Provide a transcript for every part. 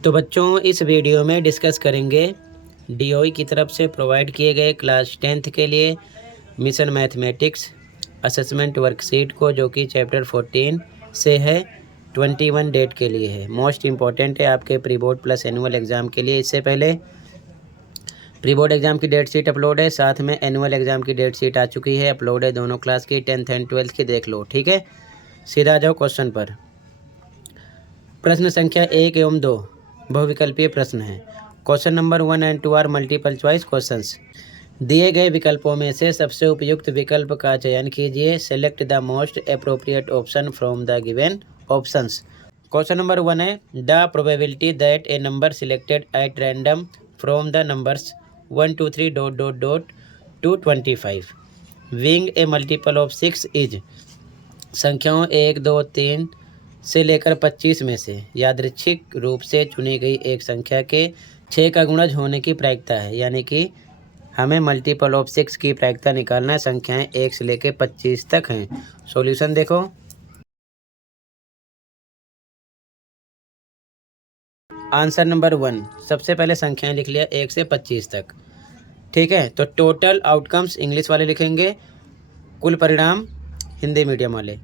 तो बच्चों इस वीडियो में डिस्कस करेंगे डीओई की तरफ से प्रोवाइड किए गए क्लास 10th के लिए मिशन मैथमेटिक्स असेसमेंट वर्कशीट को, जो कि चैप्टर 14 से है, 21 डेट के लिए है। मोस्ट इम्पॉर्टेंट है आपके pre board plus annual exam के लिए। इससे पहले प्री बोर्ड एग्ज़ाम की डेट शीट अपलोड है, साथ में एनुअल एग्ज़ाम की डेट शीट आ चुकी है, अपलोड है दोनों क्लास की, 10th एंड 12th की, देख लो। ठीक है, सीधा आ जाओ क्वेश्चन पर। प्रश्न संख्या 1 एवं 2 बहुविकल्पीय प्रश्न है। Question number 1 and 2 are multiple choice questions. दिए गए विकल्पों में से सबसे उपयुक्त विकल्प का चयन कीजिए। Select the most appropriate option from the given options. Question number 1 है, the probability that A number selected at random from the numbers 1 2 3 dot dot dot to 25 being a multiple of 6 is. संख्याओं 1 2 3 से लेकर 25 में से यादृच्छिक रूप से चुनी गई एक संख्या के 6 का गुणज होने की प्रायिकता है। यानी कि हमें मल्टीपल ऑफ 6 की प्रायिकता निकालना है। संख्याएं 1 से लेकर 25 तक हैं। सॉल्यूशन देखो। आंसर नंबर 1, सबसे पहले संख्याएं लिख लिया 1 से 25 तक। ठीक है, तो टोटल आउटकम्स इंग्लिश वाले लिखेंगे, कुल परिणाम हिंदी मीडियम वाले।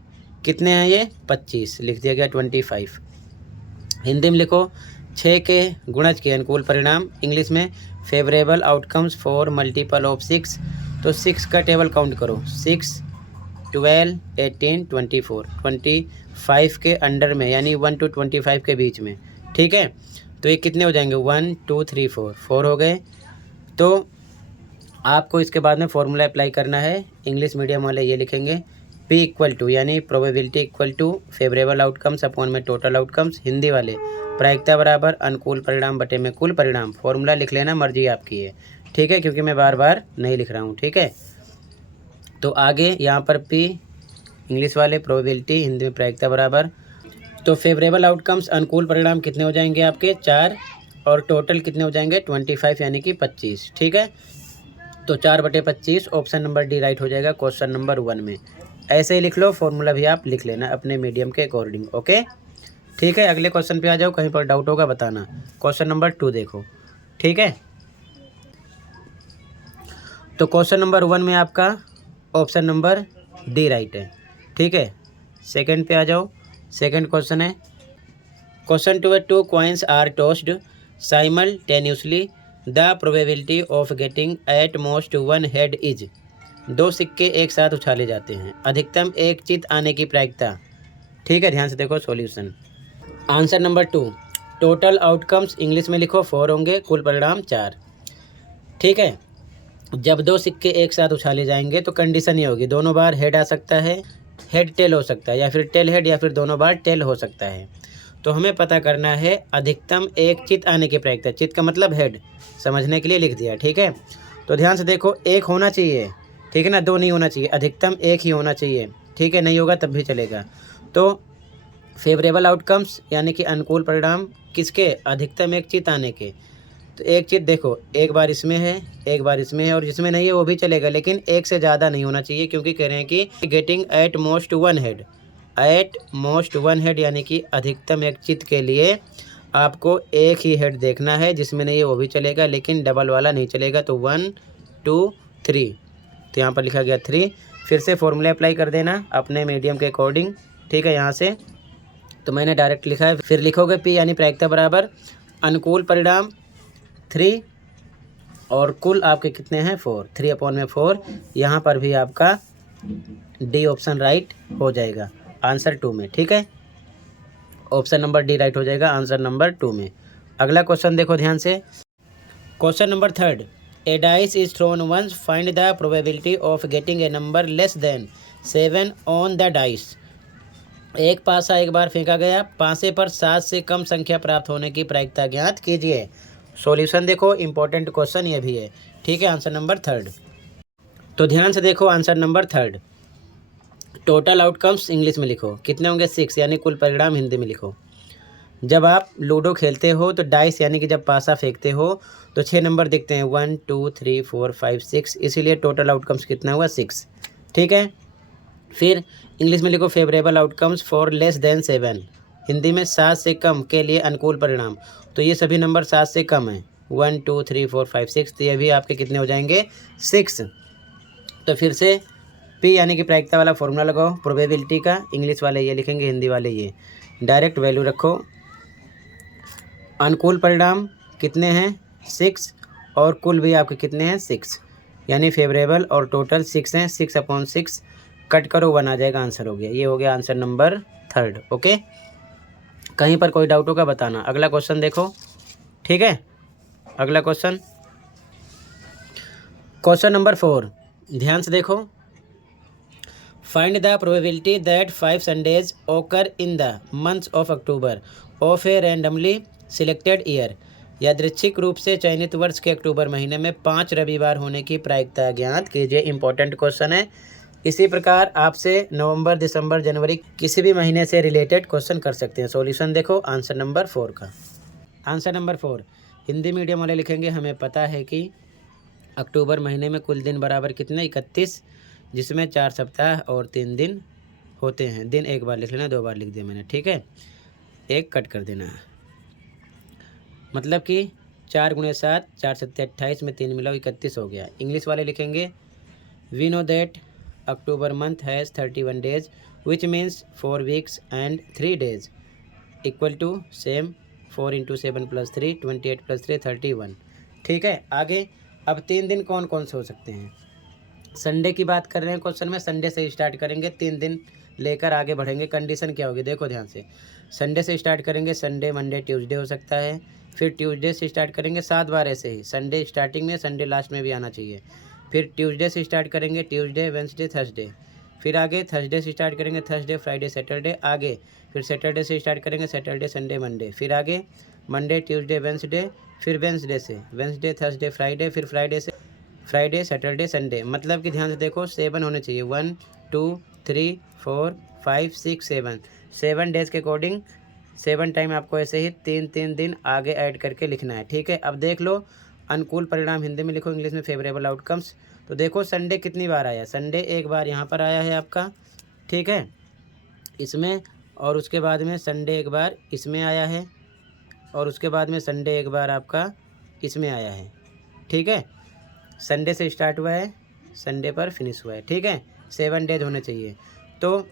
कितने हैं ये? 25 लिख दिया गया, 25। हिंदी में लिखो 6 के गुणज के अनुकूल परिणाम, इंग्लिश में favourable outcomes for multiple of 6। तो 6 का टेबल काउंट करो, 6 12 18 24 25 के अंडर में, यानी 1 to 25 के बीच में। ठीक है, तो ये कितने हो जाएंगे? 1 2 3 4 हो गए। तो आपको इसके बाद में फॉर्मूला अप्लाई करना है। इंग्लिश मीडियम वाले ये लिखेंगे P इक्वल टू, यानी probability equal to favourable outcomes upon में टोटल आउटकम्स। हिंदी वाले प्रायिकता बराबर अनुकूल परिणाम बटे में कुल परिणाम। फॉर्मूला लिख लेना, मर्जी आपकी है। ठीक है, क्योंकि मैं बार बार नहीं लिख रहा हूँ। ठीक है, तो आगे यहाँ पर P इंग्लिश वाले प्रोबेबिलिटी, हिंदी में प्रायिकता बराबर। तो फेवरेबल आउटकम्स अनुकूल परिणाम कितने हो जाएंगे आपके? 4, और टोटल कितने हो जाएंगे? 25, यानी कि 25। ठीक है, तो 4/25 ऑप्शन नंबर डी राइट हो जाएगा क्वेश्चन नंबर 1 में। ऐसे ही लिख लो, फॉर्मूला भी आप लिख लेना अपने मीडियम के अकॉर्डिंग। ओके, ठीक है, अगले क्वेश्चन पे आ जाओ। कहीं पर डाउट होगा बताना। क्वेश्चन नंबर 2 देखो। ठीक है, तो क्वेश्चन नंबर 1 में आपका ऑप्शन नंबर डी राइट है। ठीक है, सेकंड पे आ जाओ। सेकंड क्वेश्चन है, क्वेश्चन 2 है, 2 coins are tossed simultaneously, the probability of getting at most 1 head is. 2 सिक्के एक साथ उछाले जाते हैं, अधिकतम एक चित आने की प्रायिकता। ठीक है, ध्यान से देखो solution. Answer number 2, total outcomes English में लिखो 4 होंगे, कुल परिणाम 4। ठीक है, जब 2 सिक्के एक साथ उछाले जाएंगे तो कंडीशन ये होगी, दोनों बार हेड आ सकता है, हेड टेल हो सकता है, या फिर टेल हेड, या फिर दोनों बार टेल हो सकता है। तो हमें पता करना है अधिकतम एक चित आने की प्रायिकता। चित का मतलब हेड, समझने के लिए लिख दिया। ठीक है, तो ध्यान से देखो, एक होना चाहिए, ठीक है ना, 2 नहीं होना चाहिए, अधिकतम एक ही होना चाहिए। ठीक है, नहीं होगा तब भी चलेगा। तो फेवरेबल आउटकम्स यानी कि अनुकूल परिणाम किसके? अधिकतम एक चित आने के। तो एक चित देखो, एक बार इसमें है, एक बार इसमें है, और जिसमें नहीं है वो भी चलेगा, लेकिन एक से ज़्यादा नहीं होना चाहिए, क्योंकि कह रहे हैं कि getting at most 1 head. Eight most 1 head यानी कि अधिकतम एक चित के लिए आपको एक ही हेड देखना है, जिसमें नहीं है वो भी चलेगा, लेकिन डबल वाला नहीं चलेगा। तो 1 2 3, तो यहाँ पर लिखा गया 3। फिर से फॉर्मूला अप्लाई कर देना अपने मीडियम के अकॉर्डिंग। ठीक है, यहाँ से तो मैंने डायरेक्ट लिखा है, फिर लिखोगे P यानी प्रायिकता बराबर अनुकूल परिणाम 3, और कुल आपके कितने हैं? 4, 3/4। यहाँ पर भी आपका डी ऑप्शन राइट हो जाएगा आंसर 2 में। ठीक है, ऑप्शन नंबर डी राइट हो जाएगा आंसर नंबर 2 में। अगला क्वेश्चन देखो ध्यान से। Question number 3, a dice is thrown once, find the probability of getting a number less than 7 on the dice. एक पासा एक बार फेंका गया, पासे पर 7 से कम संख्या प्राप्त होने की प्रायिकता ज्ञात कीजिए। सॉल्यूशन देखो, इंपॉर्टेंट क्वेश्चन ये भी है। ठीक है, आंसर नंबर 3। तो ध्यान से देखो answer number 3, total outcomes English में लिखो, कितने होंगे? 6, यानी कुल परिणाम हिंदी में लिखो। जब आप लूडो खेलते हो तो डाइस यानी कि जब पासा फेंकते हो तो 6 नंबर दिखते हैं, 1 2 3 4 5 6, इसीलिए टोटल आउटकम्स कितना हुआ? 6। ठीक है, फिर इंग्लिश में लिखो favourable outcomes for less than 7। Hindi में 7 से कम के लिए अनुकूल परिणाम। तो ये सभी नंबर 7 से कम हैं, 1 2 3 4 5 6, तो ये भी आपके कितने हो जाएंगे 6। तो फिर से पी यानी कि प्रायिकता वाला फॉर्मूला लगाओ प्रोबेबिलिटी का, इंग्लिश वाले ये लिखेंगे, हिंदी वाले ये। डायरेक्ट वैल्यू रखो, अनुकूल परिणाम कितने हैं 6, और कुल भी आपके कितने हैं 6, यानी फेवरेबल और टोटल 6 हैं। 6/6 कट करो 1 आ जाएगा, आंसर हो गया। ये हो गया आंसर नंबर 3। ओके, कहीं पर कोई डाउट होगा बताना। अगला क्वेश्चन देखो, ठीक है। अगला क्वेश्चन नंबर 4, ध्यान से देखो। Find the probability that 5 Sundays occur in the month of October of a randomly selected year. यादृच्छिक रूप से चयनित वर्ष के अक्टूबर महीने में 5 रविवार होने की प्रायिकता ज्ञात कीजिए। इंपॉर्टेंट क्वेश्चन है। इसी प्रकार आपसे नवंबर, दिसंबर, जनवरी किसी भी महीने से रिलेटेड क्वेश्चन कर सकते हैं। सॉल्यूशन देखो आंसर नंबर 4 का। आंसर नंबर 4, हिंदी मीडियम वाले लिखेंगे हमें पता है कि अक्टूबर महीने में कुल दिन बराबर कितने 31, जिसमें 4 सप्ताह और 3 दिन होते हैं। दिन एक बार लिख लेना, 2 बार लिख दिया मैंने, ठीक है, एक कट कर देना। मतलब कि 4 × 7 4 7 28 में 3 मिलाओ 31 हो गया। इंग्लिश वाले लिखेंगे we know that October month has 31 days which means 4 weeks and 3 days equal to same 4 × 7 + 3 28 + 3 31। ठीक है, आगे अब 3 दिन कौन कौन से हो सकते हैं। संडे की बात कर रहे हैं क्वेश्चन में, संडे से स्टार्ट करेंगे, 3 दिन लेकर आगे बढ़ेंगे। कंडीशन क्या होगी देखो ध्यान से। संडे से स्टार्ट करेंगे, संडे, मंडे, ट्यूसडे हो सकता है। फिर ट्यूसडे से स्टार्ट करेंगे 7 बार ऐसे ही, संडे स्टार्टिंग में, संडे लास्ट में भी आना चाहिए। फिर ट्यूसडे से स्टार्ट करेंगे, ट्यूसडे, वेंसडे, थर्सडे। फिर आगे थर्सडे से स्टार्ट करेंगे, थर्सडे, फ्राइडे, सैटरडे। आगे फिर सैटरडे से स्टार्ट करेंगे, सैटरडे, संडे, मंडे। फिर आगे मंडे, ट्यूसडे, वेंसडे। फिर वेंसडे से वेंसडे, थर्सडे, फ्राइडे। फिर फ्राइडे से फ्राइडे, सैटरडे, संडे। मतलब कि ध्यान से देखो 7 होने चाहिए, 1 2 3 4 5 6 7। 7 डेज के अकॉर्डिंग 7 टाइम आपको ऐसे ही 3 दिन आगे ऐड करके लिखना है। ठीक है, अब देख लो अनुकूल परिणाम हिंदी में लिखो, इंग्लिश में फेवरेबल आउटकम्स। तो देखो संडे कितनी बार आया, संडे एक बार यहाँ पर आया है आपका, ठीक है, इसमें, और उसके बाद में संडे एक बार इसमें आया है, और उसके बाद में संडे एक बार आपका इसमें आया है। ठीक है, संडे से स्टार्ट हुआ है, संडे पर फिनिश हुआ है। ठीक है, 7 डेज होने चाहिए। तो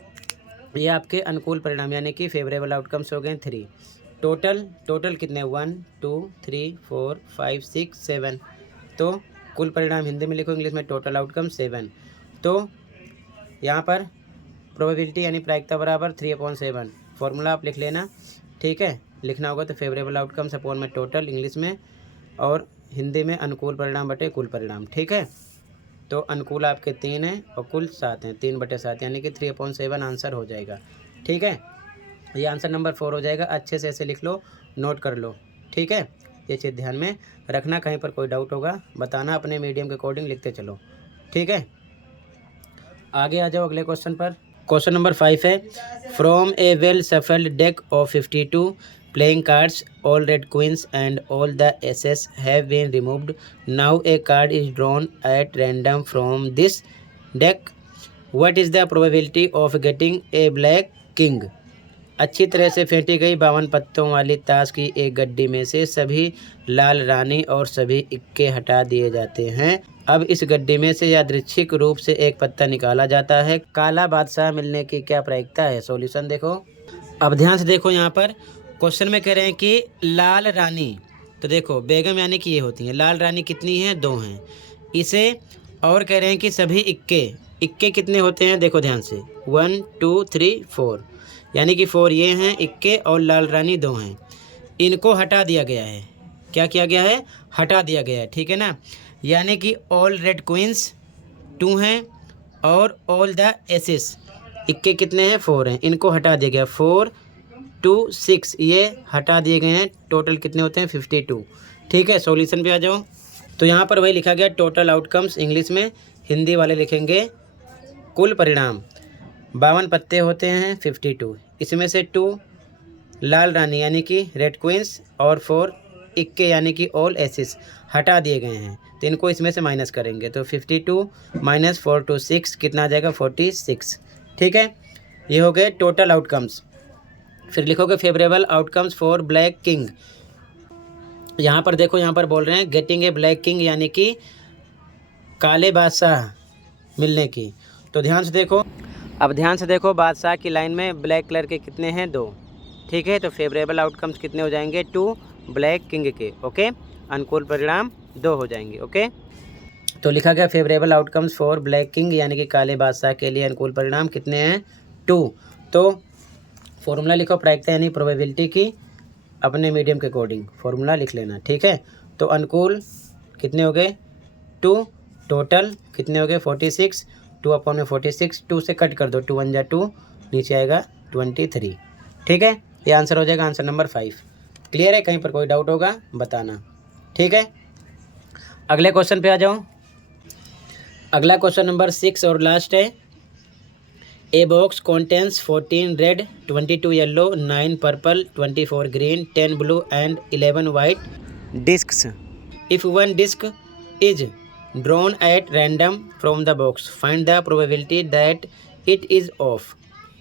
ये आपके अनुकूल परिणाम यानी कि फेवरेबल आउटकम्स हो गए 3। टोटल कितने 1 2 3 4 5 6 7। तो कुल परिणाम हिंदी में लिखो, इंग्लिश में टोटल आउटकम 7। तो यहाँ पर प्रोबेबिलिटी यानी प्रायिकता बराबर 3/7, फॉर्मूला आप लिख लेना। ठीक है, लिखना होगा तो फेवरेबल आउटकम्स अपॉन में टोटल इंग्लिश में, और हिंदी में अनुकूल परिणाम बटे कुल परिणाम। ठीक है, तो अनुकूल आपके 3 हैं और कुल 7 हैं, 3/7 यानी कि 3/7 आंसर हो जाएगा। ठीक है, ये आंसर नंबर 4 हो जाएगा। अच्छे से ऐसे लिख लो, नोट कर लो। ठीक है, ये चीज़ ध्यान में रखना, कहीं पर कोई डाउट होगा बताना, अपने मीडियम के अकॉर्डिंग लिखते चलो। ठीक है, आगे आ जाओ अगले क्वेश्चन पर। क्वेश्चन नंबर 5 है, from A well shuffled deck of 52 playing cards, all red queens and all the aces have been removed. Now a card is drawn at random from this deck. What is the probability of getting a black king? अच्छी तरह से Fenty गई 52 पत्तों वाली ताश की एक गड्डी में से सभी लाल रानी और सभी इक्के हटा दिए जाते हैं। अब इस गड्डी में से यादृच्छिक रूप से एक पत्ता निकाला जाता है। काला बादशाह मिलने की क्या प्रायिकता है। सॉल्यूशन देखो, अब ध्यान से देखो, यहाँ पर क्वेश्चन में कह रहे हैं कि लाल रानी, तो देखो बेगम यानी कि ये होती हैं, लाल रानी कितनी हैं 2 हैं इसे, और कह रहे हैं कि सभी इक्के कितने होते हैं, देखो ध्यान से 1 2 3 4, यानी कि 4 ये हैं इक्के और लाल रानी 2 हैं। इनको हटा दिया गया है। क्या किया गया है, हटा दिया गया है। ठीक है ना, यानी कि ऑल रेड क्वींस 2 हैं और ऑल द एसेस इक्के कितने हैं 4 हैं, इनको हटा दिया गया। 4 2 6 ये हटा दिए गए हैं। टोटल कितने होते हैं 52। ठीक है, सॉल्यूशन पे आ जाओ। तो यहाँ पर वही लिखा गया टोटल आउटकम्स इंग्लिश में, हिंदी वाले लिखेंगे कुल परिणाम। 52 पत्ते होते हैं 52, इसमें से 2 लाल रानी यानी कि रेड क्वींस और 4 इक्के यानी कि ऑल एसिस हटा दिए गए हैं, तो इनको इसमें से माइनस करेंगे। तो 52 - 4 2 6 कितना आ जाएगा 46। ठीक है, ये हो गए टोटल आउटकम्स। फिर लिखोगे favourable outcomes for black king. यहाँ पर देखो, यहाँ पर बोल रहे हैं गेटिंग ए ब्लैक किंग, यानी कि काले बादशाह मिलने की। तो ध्यान से देखो, अब ध्यान से देखो, बादशाह की लाइन में ब्लैक कलर के कितने हैं? 2। ठीक है, तो फेवरेबल आउटकम्स कितने हो जाएंगे? 2 ब्लैक किंग के। ओके, अनुकूल परिणाम 2 हो जाएंगे। ओके, तो लिखा गया favourable outcomes for black king, यानी कि काले बादशाह के लिए अनुकूल परिणाम कितने हैं? 2। तो फॉर्मूला लिखो प्रायिकता यानी प्रोबेबिलिटी की, अपने मीडियम के अकॉर्डिंग फॉर्मूला लिख लेना। ठीक है, तो अनुकूल कितने हो गए? 2। टोटल कितने हो गए? 46। 2/46, 2 से कट कर दो, 2 1 जा 2, नीचे आएगा 23। ठीक है, ये आंसर हो जाएगा, आंसर नंबर 5। क्लियर है? कहीं पर कोई डाउट होगा बताना। ठीक है, अगले क्वेश्चन पे आ जाओ। अगला क्वेश्चन नंबर 6 और लास्ट है। A box contains 14 red, 22 yellow, 9 purple, 24 green, 10 blue and 11 white discs. If one disc is drawn at random from the box, find the probability that it is off.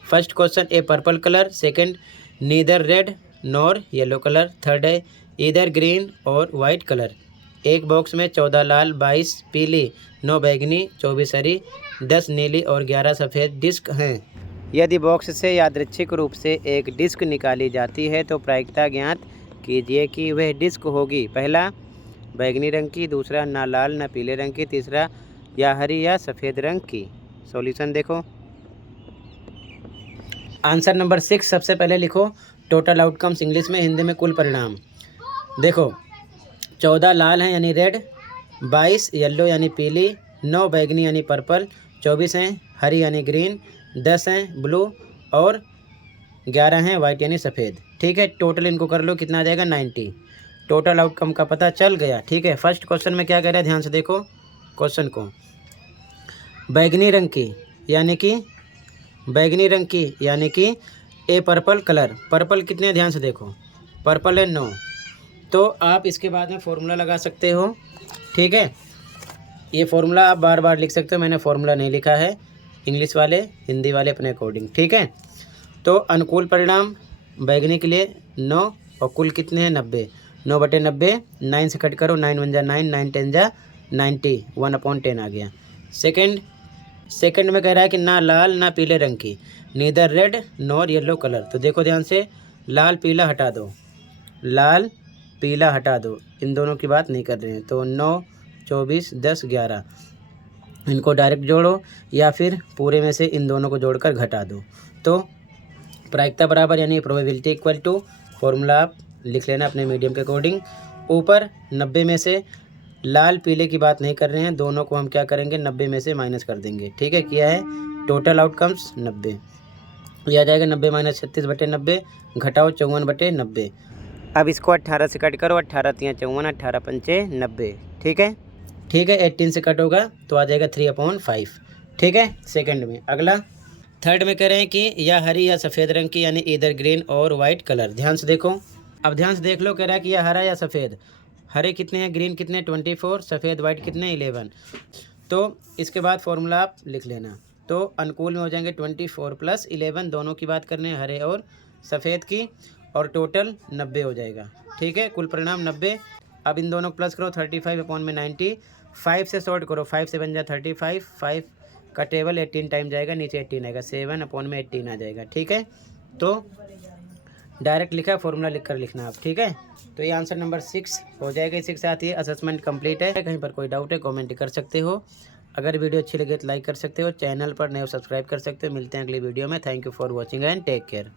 First question, a purple color. Second, neither red nor yellow color. Third है either green or white color. एक box में 14 लाल, 22 पीली, 9 बैगनी, 24 हरी, 10 नीली और 11 सफ़ेद disc हैं। यदि बॉक्स से यादृच्छिक रूप से एक डिस्क निकाली जाती है तो प्रायिकता ज्ञात कीजिए कि वह डिस्क होगी। पहला, बैगनी रंग की, दूसरा ना लाल ना पीले रंग की, तीसरा या हरी या सफ़ेद रंग की। सॉल्यूशन देखो, आंसर नंबर 6 सबसे पहले लिखो टोटल आउटकम्स इंग्लिश में, हिंदी में कुल परिणाम। देखो 14 लाल हैं यानी रेड, 22 येलो यानी पीली, 9 बैगनी यानी पर्पल, 24 हैं हरी यानी ग्रीन, 10 हैं ब्लू और 11 हैं वाइट यानी सफ़ेद। ठीक है, टोटल इनको कर लो, कितना आ जाएगा? 90। टोटल आउटकम का पता चल गया। ठीक है, फर्स्ट क्वेश्चन में क्या कह रहा है, ध्यान से देखो क्वेश्चन को। बैगनी रंग की यानी कि ए पर्पल कलर, पर्पल कितने हैं? ध्यान से देखो, पर्पल है 9। तो आप इसके बाद में फॉर्मूला लगा सकते हो। ठीक है, ये फॉर्मूला आप बार बार लिख सकते हो, मैंने फॉर्मूला नहीं लिखा है, इंग्लिश वाले हिंदी वाले अपने अकॉर्डिंग। ठीक है, तो अनुकूल परिणाम बैगनी के लिए 9 और कुल कितने हैं? 90। 9/90, 9 से कट करो, 9 1 जा 9, 9 10 जा 90, 1/10 आ गया। सेकंड में कह रहा है कि ना लाल ना पीले रंग की, neither red nor yellow colour. तो देखो ध्यान से, लाल पीला हटा दो, लाल पीला हटा दो, इन दोनों की बात नहीं कर रहे हैं। तो 9 24 10 11, इनको डायरेक्ट जोड़ो या फिर पूरे में से इन दोनों को जोड़कर घटा दो। तो प्रायिकता बराबर यानी प्रोबेबिलिटी इक्वल टू, फॉर्मूला आप लिख लेना अपने मीडियम के अकॉर्डिंग। ऊपर 90 में से लाल पीले की बात नहीं कर रहे हैं, दोनों को हम क्या करेंगे? 90 में से माइनस कर देंगे। ठीक है, किया है, टोटल आउटकम्स 90, यह आ जाएगा 90 - 36/90, घटाओ 54/90। अब इसको 18 से कट करो, 18 × 54, 18 × 5 90। ठीक है, 18 से कट होगा तो आ जाएगा 3/5। ठीक है, सेकंड में। अगला थर्ड में कह रहे हैं कि या हरी या सफ़ेद रंग की, यानी इधर ग्रीन और वाइट कलर। ध्यान से देखो, अब ध्यान से देख लो, कह रहा है कि या हरा या सफ़ेद। हरे कितने हैं? ग्रीन कितने? 24, सफ़ेद वाइट कितने? 11। तो इसके बाद फॉर्मूला आप लिख लेना। तो अनुकूल में हो जाएंगे 24 + 11, दोनों की बात करने हैं, हरे और सफ़ेद की, और टोटल 90 हो जाएगा। ठीक है, कुल परिणाम 90। अब इन दोनों को प्लस करो, 35/90, 5 से शॉर्ट करो, 5 से बन जा 35, 5 का टेबल 18 टाइम जाएगा, नीचे 18 आएगा, 7/18 आ जाएगा। ठीक है, तो डायरेक्ट लिखा, फॉर्मूला लिख कर लिखना आप। ठीक है, तो ये आंसर नंबर 6 हो जाएगा। इसी के साथ ये असेसमेंट कंप्लीट है। कहीं पर कोई डाउट है कमेंट कर सकते हो, अगर वीडियो अच्छी लगे तो लाइक कर सकते हो, चैनल पर नए सब्सक्राइब कर सकते हो। मिलते हैं अगली वीडियो में। Thank you for watching and take care.